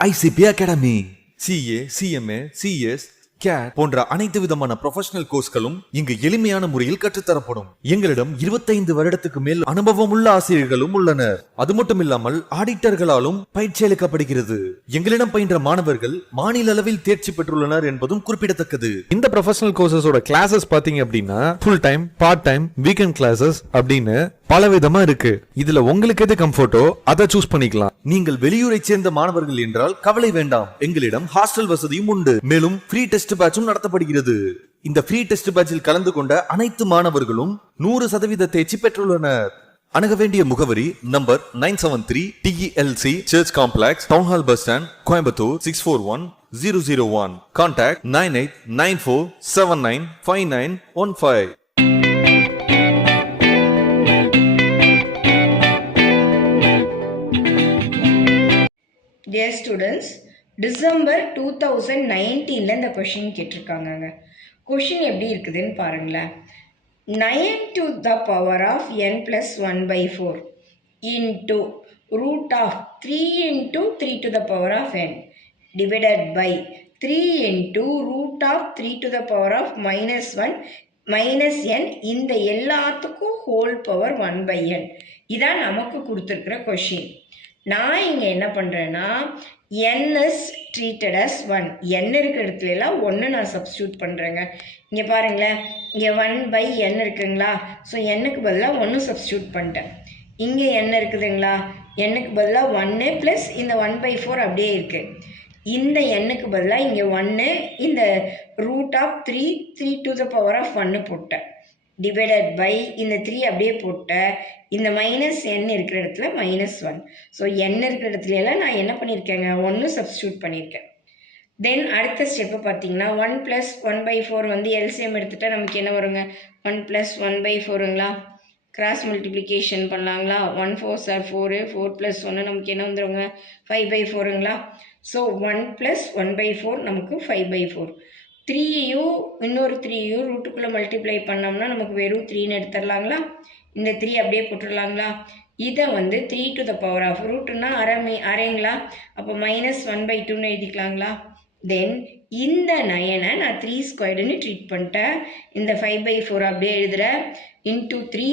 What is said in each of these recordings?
ICP Academy. CA, CMA, CS, CAT போன்ற அனைத்து விதமான ப்ரொஃபஷனல் கோர்ஸ்களும் இங்கு எளிமையான முறையில் கற்றுத்தரப்படும். எங்களிடம் 25 வருடத்துக்கு மேல் அனுபவம் உள்ள ஆசிரியர்களும் உள்ளனர். அது மட்டும் இல்லாமல் ஆடிட்டர்களாலும் பயிற்சி அளிக்கப்படுகிறது. எங்களிடம் பயின்ற மாணவர்கள் மாநில அளவில் தேர்ச்சி பெற்றுள்ளனர் என்பதும் குறிப்பிடத்தக்கது. இந்த ப்ரொஃபஷனல் கோர்சஸோட கிளாஸஸ் பாத்தீங்க அப்படின்னா full time, part time, weekend classes அப்படின்னு பல விதமா இருக்கு. இதுல உங்களுக்கு எது கம்ஃபர்ட்டோ அதை சூஸ் பண்ணிக்கலாம். நீங்கள் வெளியூரை சேர்ந்த மாணவர்கள் என்றால் கவலை வேண்டாம். எங்களிடம் ஹாஸ்டல் வசதியும் உண்டு. மேலும் ஃப்ரீ டெஸ்ட் பேட்சும் நடத்தப்படுகிறது. இந்த ஃப்ரீ டெஸ்ட் பேட்சில் கலந்து கொண்ட அனைத்து மாணவர்களும் 100% தேர்ச்சி பெற்றுள்ளனர். அணுக வேண்டிய முகவரி number 973 TELC church complex, town hall bus stand, Coimbatore 641001. Contact 9894795915. Dear students, December 2019 இந்த கொஷின் கேட்டிருக்காங்க. கொஷின் எப்படி இருக்குதுன்னு பாருங்களேன். 9 to the power of n plus 1 by 4 into root of 3 into 3 to the power of n divided by 3 into root of 3 to the power of minus 1 minus n இந்த எல்லாத்துக்கும் whole power 1 by n. இதான் நமக்கு கொடுத்துருக்கிற question. நான் இங்கே என்ன பண்ணுறேன்னா n is treated as 1. n இருக்கிற இடத்துல எல்லாம் 1 நான் சப்ஸ்டியூட் பண்ணுறேங்க. இங்கே பாருங்களேன், இங்கே 1 by n இருக்குங்களா? ஸோ என்னுக்கு பதிலாக 1 சப்ஸ்டியூட் பண்ணிட்டேன். இங்கே n இருக்குதுங்களா? என்னுக்கு பதிலாக 1 ப்ளஸ் இந்த 1 by 4 அப்படியே இருக்குது. இந்த எண்ணுக்கு பதிலாக இங்கே 1 இந்த root of 3 to the power of 1 போட்டேன். டிவைடட் பை இந்த 3 அப்படியே போட்ட இந்த மைனஸ் n இருக்கிற இடத்துல -1. ஸோ n இருக்கிற இடத்துல எல்லாம் நான் என்ன பண்ணியிருக்கேங்க, 1 சப்ஸ்டியூட் பண்ணியிருக்கேன். தென் அடுத்த ஸ்டெப்பு பார்த்தீங்கன்னா 1 + 1/4 வந்து எல்சிஎம் எடுத்துகிட்டா நமக்கு என்ன வருங்க, 1 + 1/4ங்களா? கிராஸ் மல்டிப்ளிகேஷன் பண்ணலாங்களா? 1 4s are 4, 4 + 1 நமக்கு என்ன வந்துடுங்க, 5/4ங்களா? ஸோ 1 + 1/4 நமக்கு 5/4. 3யும் இன்னொரு 3யும் ரூட்டுக்குள்ளே மல்டிப்ளை பண்ணோம்னா நமக்கு வெறும் 3ன்னு எடுத்துடலாங்களா? இந்த 3 அப்படியே போட்டுடலாங்களா? இதை வந்து 3 to the power of ரூட்டுன்னா அரைங்களா? அப்போ -1/2ன்னு எழுதிக்கலாங்களா? தென் இந்த 9 நான் 3 ஸ்கொயர்டுன்னு ட்ரீட் பண்ணிட்டேன். இந்த 5/4 அப்படியே எழுதுகிறேன். இன்ட்டு 3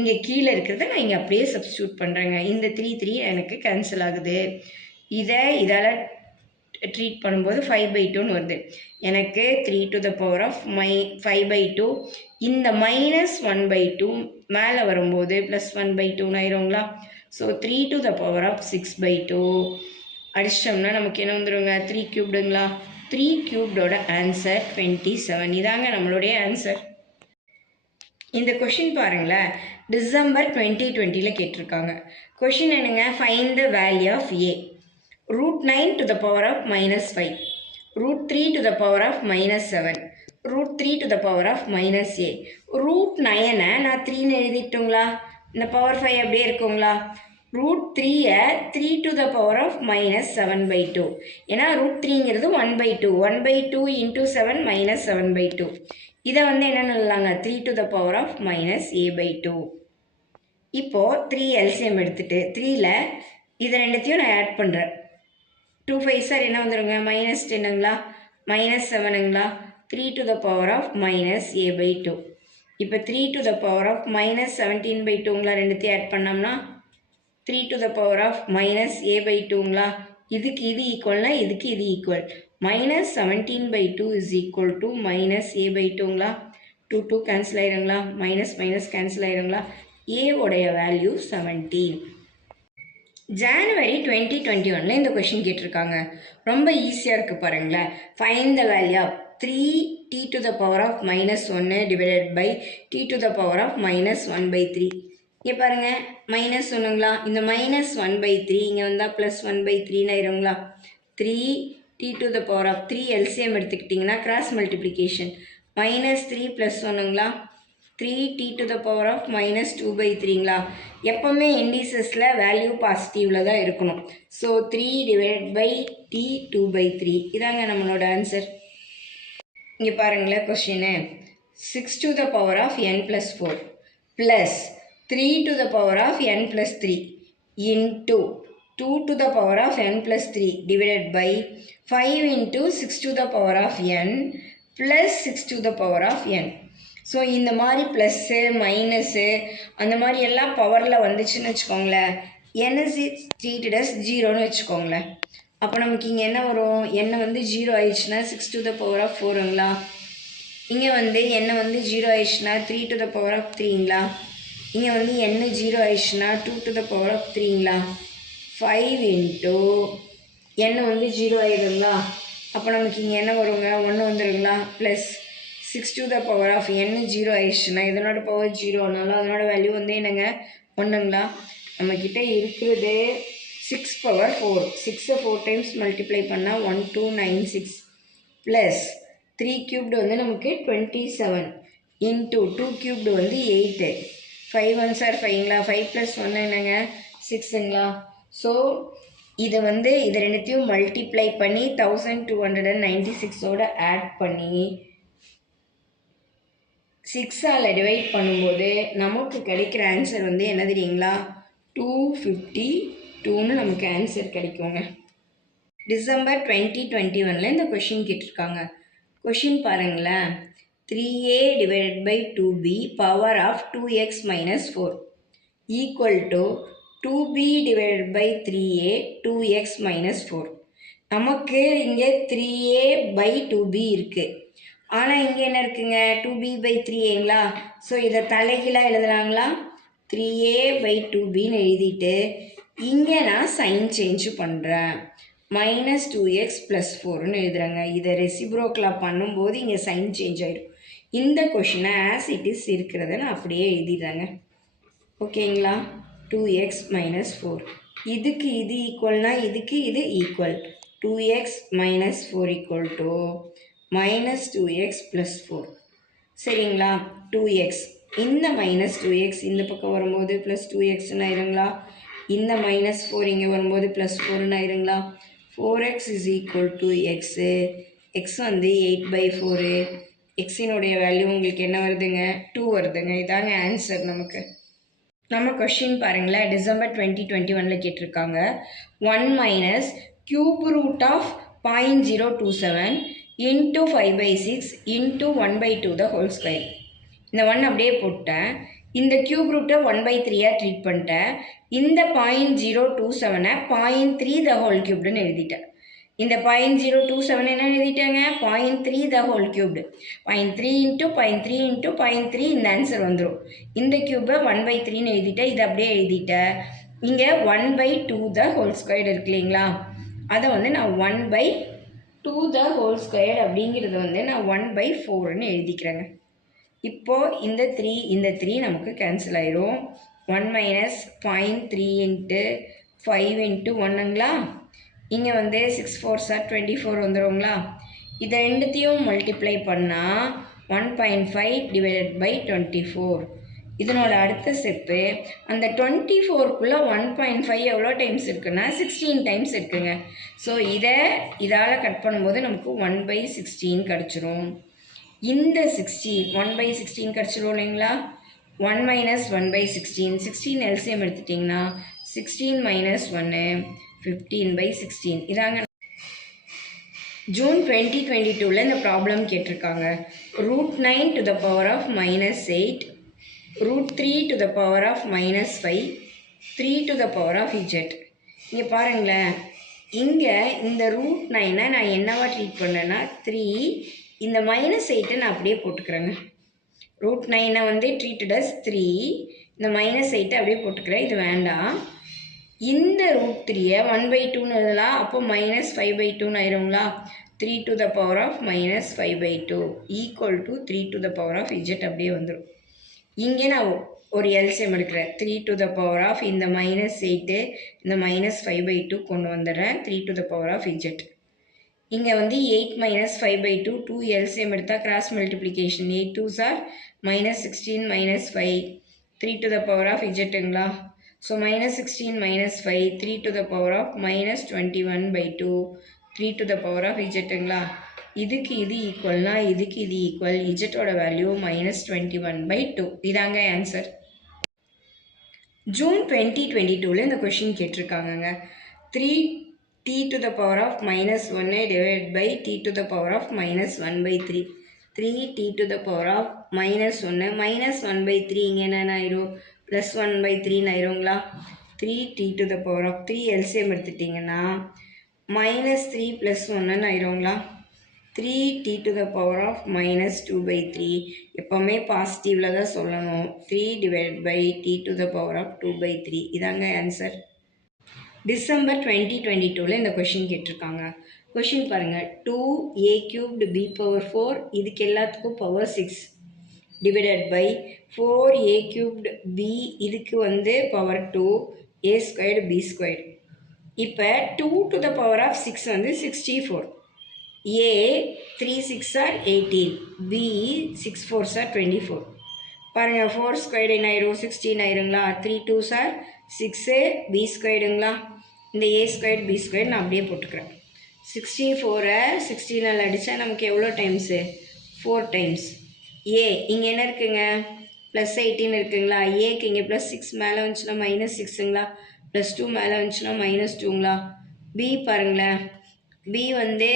இங்கே கீழே இருக்கிறத நான் இங்கே அப்படியே சப்ஸ்டியூட் பண்ணுறேங்க. இந்த 3 எனக்கு கேன்சல் ஆகுது. இதால் ட்ரீட் பண்ணும்போது 5/2ன்னு வருது. எனக்கு 3 to the power of 5/2 இந்த -1/2 மேலே வரும்போது +1/2ன்னு ஆயிருங்களா? So 3 to the power of 6/2 அடிச்சிட்டோம்னா நமக்கு என்ன வந்துடுங்க, 3 கியூப்டுங்களா? 3 கியூப்டோட ஆன்சர் 27. இதாங்க நம்மளுடைய ஆன்சர். இந்த கொஷின் பாருங்களேன், டிசம்பர் 2020 கேட்டிருக்காங்க. கொஷின் என்னங்க, find the value of a. √9 to the power of -5, √3 to the power of -7, √3 to the power of -a. √9 நான் 3ன்னு எழுதிட்டுங்களா? இந்த பவர் 5 அப்படியே இருக்குங்களா? √3 3 to the power of -7/2. ஏன்னா √3ங்கிறது 1/2, 1/2 into 7 -7/2. இதை வந்து என்னென்னு இல்லைங்க, 3 to the power of -a/2. இப்போது 3 எல்சிஎம் எடுத்துகிட்டு 3ல் இதை ரெண்டுத்தையும் நான் ஆட் பண்ணுறேன். 2 5s என்ன வந்துடுங்க, -10ங்களா? -7ங்களா? 3 to the power of -a/2. இப்போ 3 to the power of -17/2ங்களா? ரெண்டுத்தையும் ஆட் பண்ணோம்னா 3 to the power of -a/2ங்களா? இதுக்கு இது ஈக்குவல்னா இதுக்கு இது ஈக்குவல். -17/2 is equal to -a/2ங்களா? 2 கேன்சல் ஆயிருங்களா? மைனஸ் கேன்சல் ஆயிருங்களா? a உடைய வேல்யூ 17. ஜான்வரி 2021 இந்த கொஷின் கேட்டிருக்காங்க. ரொம்ப ஈஸியாக இருக்குது பாருங்களேன். Find the value of 3t to the power of -1 divided by t to the power of -1/3. இங்கே பாருங்கள், -1ங்களா? இந்த -1/3 இங்கே வந்தால் +1/3ன்னு ஆயிருங்களா? 3t to the power of 3 LCM எடுத்துக்கிட்டிங்கன்னா கிராஸ் மல்டிப்ளிகேஷன் -3 + 1ங்களா? 3t to the power of -2/3ங்களா? எப்போவுமே இண்டிசஸில் வேல்யூ பாசிட்டிவில் தான் இருக்கணும். ஸோ 3 டிவைட் பை t 2/3 இதாங்க நம்மளோட ஆன்சர். இங்கே பாருங்களேன் question, 6 to the power of n plus 4 plus 3 to the power of n plus 3 into 2 to the power of n plus 3 divided by 5 into 6 to the power of n plus 6 to the power of n. So இந்த மாதிரி plus minus அந்த மாதிரி எல்லாம் பவரில் வந்துச்சுன்னு வச்சுக்கோங்களேன், n is treated as 0ன்னு வச்சுக்கோங்களேன். அப்போ நமக்கு இங்கே என்ன வரும், n வந்து 0 ஆயிடுச்சுன்னா 6 to the power of 4ங்களா, இங்கே வந்து n வந்து 0 ஆயிடுச்சுன்னா 3 to the power of 3ங்களா, இங்கே வந்து n 0 ஆயிடுச்சுன்னா 2 to the power of 3ங்களா, 5 into n வந்து 0 ஆயிடுங்களா, அப்போ நமக்கு இங்கே என்ன வருங்க, 1 வந்துடுங்களா, plus 6 to the power of n 0 ஆயிடுச்சுன்னா இதனோட பவர் 0னாலும் அதனோட வேல்யூ வந்து என்னங்க, 1ங்களா. நம்மக்கிட்ட இருக்கிறது 6 பவர் 4, 6 4 டைம்ஸ் மல்டிப்ளை பண்ணால் 1296 ப்ளஸ் 3 cubed வந்து நமக்கு 27 இன்ட்டு 2 cubed வந்து 8, 5 1s are 5ங்களா, 5 + 1 என்னங்க 6ங்களா. ஸோ இது வந்து இது ரெண்டுத்தையும் மல்டிப்ளை பண்ணி 1296ஓட ஆட் பண்ணி 6ஆல் டிவைட் பண்ணும்போது நமக்கு கிடைக்கிற ஆன்சர் வந்து என்ன தெரியுங்களா, 252ன்னு நமக்கு ஆன்சர் கிடைக்குங்க. டிசம்பர் 2021 இந்த கொஷின் கேட்டிருக்காங்க. கொஷின் பாருங்களேன், 3a divided by 2b power of 2x minus 4 equal to 2b divided by 3a 2x minus 4. நமக்கு இங்கே 3a by 2b இருக்குது, ஆனால் இங்கே என்ன இருக்குங்க, 2b by 3aங்களா. ஸோ இதை தலைகீழாக எழுதுனாங்களா, 3a by 2bன்னு எழுதிட்டு இங்கே நான் சைன் சேஞ்ச் பண்ணுறேன், மைனஸ் 2x ப்ளஸ் 4ன்னு எழுதுறாங்க. இதை ரெசிப்ரோக்கலாக பண்ணும்போது இங்கே சைன் சேஞ்ச் ஆகிடும். இந்த கொஷினை ஆஸ் இட் இஸ் இருக்கிறத நான் அப்படியே எழுதிடுறேங்க. ஓகேங்களா, 2x மைனஸ் 4 இதுக்கு இது ஈக்குவல்னா இதுக்கு இது equal, 2x minus 4 equal to minus 2x plus 4. சரிங்களா, 2x இந்த மைனஸ் 2x இந்த பக்கம் வரும்போது ப்ளஸ் 2xன்னு ஆயிருங்களா, இந்த மைனஸ் 4 இங்கே வரும்போது plus 4ன்னு ஆயிருங்களா. 4x is equal to x, x வந்து 8/4, எக்ஸினுடைய வேல்யூ உங்களுக்கு என்ன வருதுங்க, 2 வருதுங்க. இதாங்க ஆன்சர் நமக்கு. நம்ம கொஷின் பாருங்களேன், டிசம்பர் 2021 கேட்டிருக்காங்க. 1 minus cube root of 0.027 into 5/6 into 1/2 the whole square. இந்த 1 அப்படியே போட்டேன், இந்த கியூப் ரூட்டை 1/3 ட்ரீட் பண்ணிட்டேன், இந்த 0.027 0.3 த ஹோல் கியூப்டுன்னு எழுதிட்டேன். இந்த 0.027 என்ன எழுதிட்டாங்க, 0.3 the whole cubed, 0.3 into 0.3 into 0.3 இந்த ஆன்சர் வந்துடும். இந்த கியூபை 1/3ன்னு எழுதிட்டேன், இதை அப்படியே எழுதிட்டேன். இங்கே 1/2 த ஹோல் ஸ்கொயர் இருக்கு இல்லைங்களா, அதை வந்து நான் 1/2 த ஹோல் ஸ்கொயர் அப்படிங்கிறது வந்து நான் 1/4ன்னு எழுதிக்கிறேங்க. இப்போது இந்த 3 நமக்கு கேன்சல் ஆயிடும். 1 மைனஸ் 0.3 இன்ட்டு 5 இன்ட்டு 1ங்களா, இங்கே வந்து 6 4s are 24 வந்துடுங்களா. இதை ரெண்டுத்தையும் மல்டிப்ளை பண்ணால் 1.5 டிவைடட் பை 24. இதனோட அடுத்த ஸ்டெப்பு, அந்த 24க்குள்ளே 1.5 எவ்வளோ டைம்ஸ் இருக்குன்னா 16 டைம்ஸ் இருக்குங்க. ஸோ இதால் கட் பண்ணும்போது நமக்கு 1/16 கிடச்சிரும். இந்த 1/16 கிடச்சிரும் இல்லைங்களா. 1 மைனஸ் 1/16, 16 எல்சிஎம் எடுத்துட்டிங்கன்னா 16 மைனஸ் 1 15/16. இதாங்க ஜூன் 2022 இந்த ப்ராப்ளம் கேட்டிருக்காங்க. √9 to the power of -8, √3 to the power of -5, 3 to the power of z. இங்கே பாருங்களேன், இங்கே இந்த √9 நான் என்னவா ட்ரீட் பண்ணேன்னா 3, இந்த -8 நான் அப்படியே போட்டுக்கிறேங்க. √9 வந்து ட்ரீட்டட் அஸ் 3, இந்த -8 அப்படியே போட்டுக்கிறேன், இது வேண்டாம். இந்த √3 1/2ன்னு எழுதலாம், அப்போ -5/2ன்னு ஆயிருங்களா. 3 to the power of -5/2 equal to 3 to the power of z அப்படியே வந்துடும். இங்கே நான் ஒரு எல்சிஎம் எடுக்கிறேன், 3 to the power of இந்த -8 இந்த -5/2 கொண்டு வந்துடுறேன், 3 to the power of z. இங்கே வந்து 8 minus 5/2 2 எல்சிஎம் எடுத்தால் cross multiplication, 8 2s are -16 -5 3 to the power of z-ங்களா. So -16 -5 3 to the power of -21/2 3 to the power of z-ங்களா. இதுக்கு இது ஈக்குவல்னா இதுக்கு இது ஈக்குவல், z-ஓட வேல்யூ -21/2. இதாங்க ஆன்சர். ஜூன் 2022 இந்த question கேட்டிருக்காங்கங்க. 3t to the power of minus 1 divided by t to the power of minus 1 by 3. 3t to the power of minus 1 minus 1 by 3 இங்கே என்ன ஆயிரும் plus 1 by 3 ஆயிருங்களா. 3t to the power of 3 LCM எடுத்துட்டிங்கன்னா minus 3 plus 1 ஆயிருங்களா. 3t to the power of minus 2 by 3 எப்பவுமே பாசிட்டிவ்ல தான் சொல்லணும். 3 divided by t to the power of 2 by 3 இதாங்க answer. December 2022ல் இந்த question கேட்டிருக்காங்க. கொஷின் பாருங்கள், 2a cubed b power 4 இதுக்கு எல்லாத்துக்கும் power 6 divided by 4a cubed b இதுக்கு வந்து power 2 a squared b squared. இப்போ 2 to the power of 6 வந்து 64. a 3 6 are 18, b 6 4 are 24. பாருங்கள் 4 ஸ்கொயர்டு என்ன ஆயிரும் 16 ஆயிருங்களா. 3 2s are 6 b ஸ்கொயர்டுங்களா. இந்த a ஸ்கொயர்டு b ஸ்கொயர்டு நான் அப்படியே போட்டுக்கிறேன். 64 16 அடித்தா நமக்கு எவ்வளோ டைம்ஸு 4 டைம்ஸ். a இங்கே என்ன இருக்குங்க ப்ளஸ் 18 இருக்குங்களா. ஏக்கு இங்கே ப்ளஸ் 6 மேலே வந்துச்சுன்னா மைனஸ் 6ங்களா. ப்ளஸ் 2 மேலே வந்துச்சுன்னா மைனஸ் 2ங்களா. b பாருங்களேன், b வந்து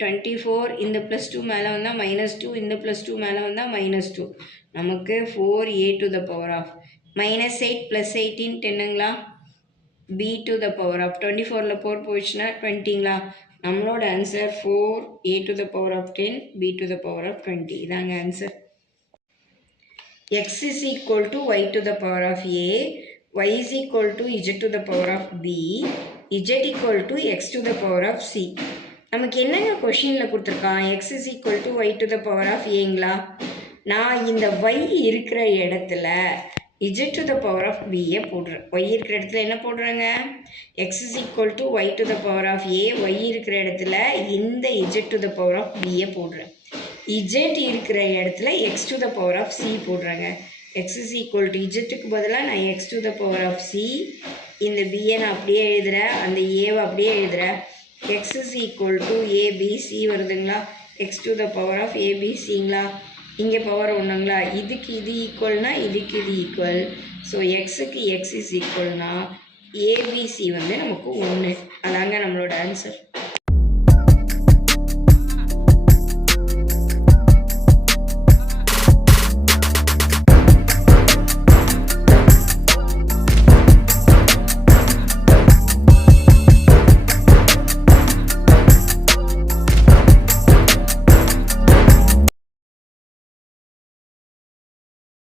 24 இந்த ப்ளஸ் 2 மேலே வந்தால் மைனஸ் 2 இந்த ப்ளஸ் 2 மேலே வந்தால் மைனஸ் 2. நமக்கு 4a to the power of minus 8 plus 18 10ங்களா. b to the power of 24ல் 4 போயிடுச்சுன்னா 20ங்களா. நம்மளோட answer 4a to the power of 10 b to the power of 20 இதாங்க answer. x is equal to y to the power of a, y is equal to z to the power of b, z equal to x to the power of c. நமக்கு என்னங்க கொஷினில் கொடுத்துருக்கான், x is equal to y to the power of aங்களா. நான் இந்த y இருக்கிற இடத்துல z to the power of bயை போடுறேன். y இருக்கிற இடத்துல என்ன போடுறேங்க, x is equal to y to the power of a, y இருக்கிற இடத்துல இந்த z to the power of bயை போடுறேன். z இருக்கிற இடத்துல x to the power of c போடுறேங்க. x is equal to zக்கு பதிலாக நான் x to the power of c, இந்த bயை நான் அப்படியே எழுதுகிறேன், அந்த ஏவை அப்படியே எழுதுகிறேன். x is equal to abc வருதுங்களா. x to the power of abcங்களா. இங்கே பவர் ஒன்றுங்களா. இதுக்கு இது ஈக்குவல்னா இதுக்கு இது ஈக்குவல். ஸோ எக்ஸுக்கு எக்ஸ் இஸ் ஈக்குவல்னா ஏபிசி வந்து நமக்கு 1. அதாங்க நம்மளோட ஆன்சர்.